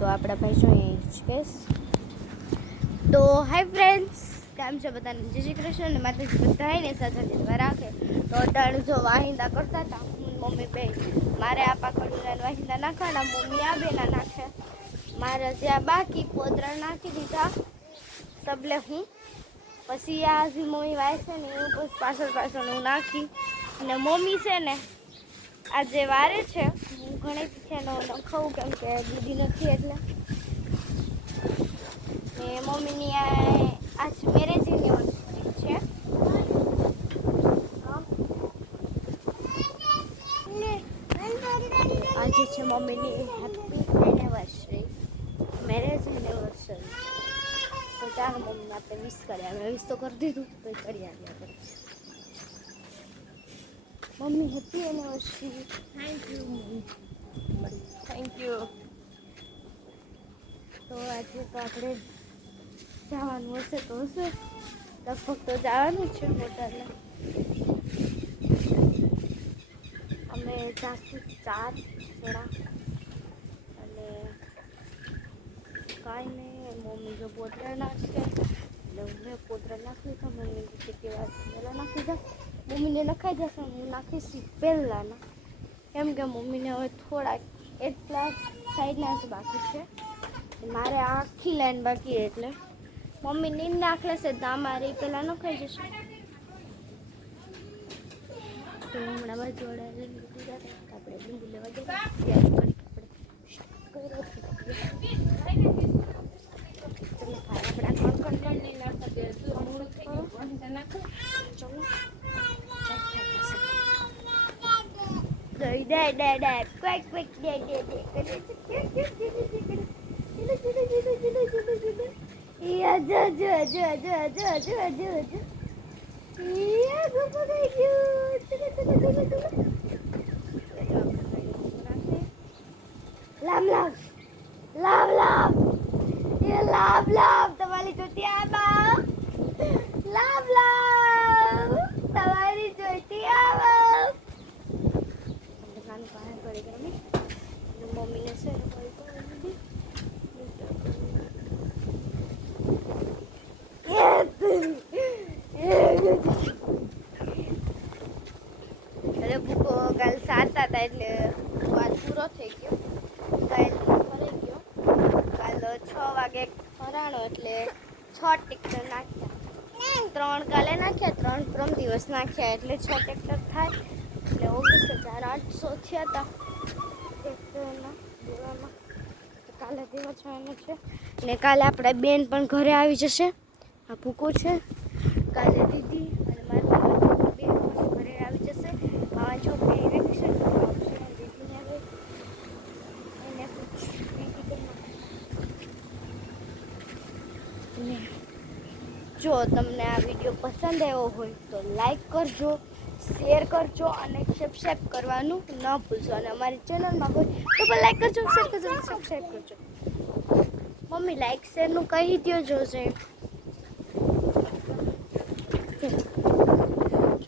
તો આપણા ભાઈ જોઈએ જ કેસ. તો હાય ફ્રેન્ડ્સ, કેમ છે બધાને? જય શ્રી કૃષ્ણ અને માતાજી બધાને સાથે રાખે. તો અટાણે જો વાહિંદા કરતા હતા હું મમ્મી બે, મારે આ પાકડીને વાહિંદા નાખવાના, મમ્મી આ બેના નાખે. મારે જ્યાં બાકી પોતરા નાખી દીધા સબલે હું. પછી આ હજી મમ્મી વાય છે ને એવું પછી પાછળ હું નાખી. અને મમ્મી છે ને આજે વારે છે, હું ઘણી છે ને નખાવું કેમ કે દીદી નથી એટલે. ને મમ્મીની આજ મેરેજ એનિવર્સરી છે. આજે છે મમ્મીની હેપી એનિવર્સરી, મેરેજ એનિવર્સરી. તો ચાલો મમ્મીને આપણે વિશ કર્યા, મેં વિશ તો કરી દીધું તો કરી આવ્યા કરે. Mummy happy anniversary. Thank you mummy, thank you. તો આજે તો આપણે જવાનું હશે તો હશે, લગભગ તો જવાનું છે હોટલે. અમે જાશું 4 જણા અને કાંઈ નહીં. મમ્મી જો પોતરા નાખશે એટલે મેં પોતરા નાખી દીધા. મમ્મી કેટલી વાર પહેલાં નાખી દીધા, મમ્મીને નખાઈ જશે, હું નાખીશ પહેલાંના. કેમ કે મમ્મીને હવે થોડાક એટલા સાઈડના જ બાકી છે, મારે આખી લાઈન બાકી એટલે મમ્મી નીંદ નાખ લેશે તો અમારે પહેલાં નખાઈ જશે. તો હમણાં બાજુવાળા લઈને આપણે લીંબુ લેવા જઈએ. લાવ લાવ લાવ લાવ એ લાવ લાવ તમારી જોતી આવા, લાવ લાવ તમારી જોતી આવા. મમ્મીને છે એટલે ભૂકો કાલ સારતા હતા એટલે વાત પૂરો થઈ ગયો. કાલ ફરાઈ ગયો. કાલ 6 વાગે ફરાણો એટલે 6 ટ્રેક્ટર નાખ્યા. 3 કાલે નાખ્યા, 3 પ્રમ દિવસ નાખ્યા એટલે 6 ટ્રેક્ટર થાય એટલે 19,800 થયા હતા ટ્રેક્ટરના દેવામાં. કાલે દેવા જવાનું છે ને કાલે આપણા બેન પણ ઘરે આવી જશે. આ ભૂકો છે, કાલે દીદી અને મારી બેન પણ ઘરે આવી જશે. મારા છોકરી વેકેશન આવશે, દીદીને હવે એને ને જો તમને આ વિડીયો પસંદ આવ્યો હોય તો લાઈક કરજો, શેર કરજો અને સબસ્ક્રાઈબ કરવાનું ન ભૂલશો. અને અમારી ચેનલમાં હોય તો પણ લાઈક કરજો, શેર કરજો, સબસ્ક્રાઈબ કરજો. મમ્મી લાઈક શેરનું કહી દો જોશે.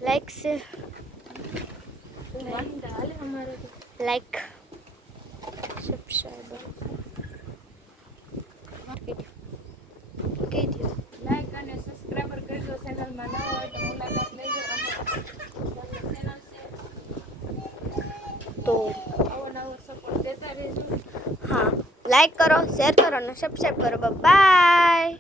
લાઈક શેર લાઈક સબસ્ક્રાઈબ કહી દો. લાઈક અને સબસ્ક્રાઇબર કરજો. ચેનલમાં ન હોય તો મુલાકાત લેજો. ચેનલ છે તો નવો સપોર્ટ દેતા રહેજો. હા, લાઈક કરો, શેર કરો અને સબસ્ક્રાઈબ કરો. બાય.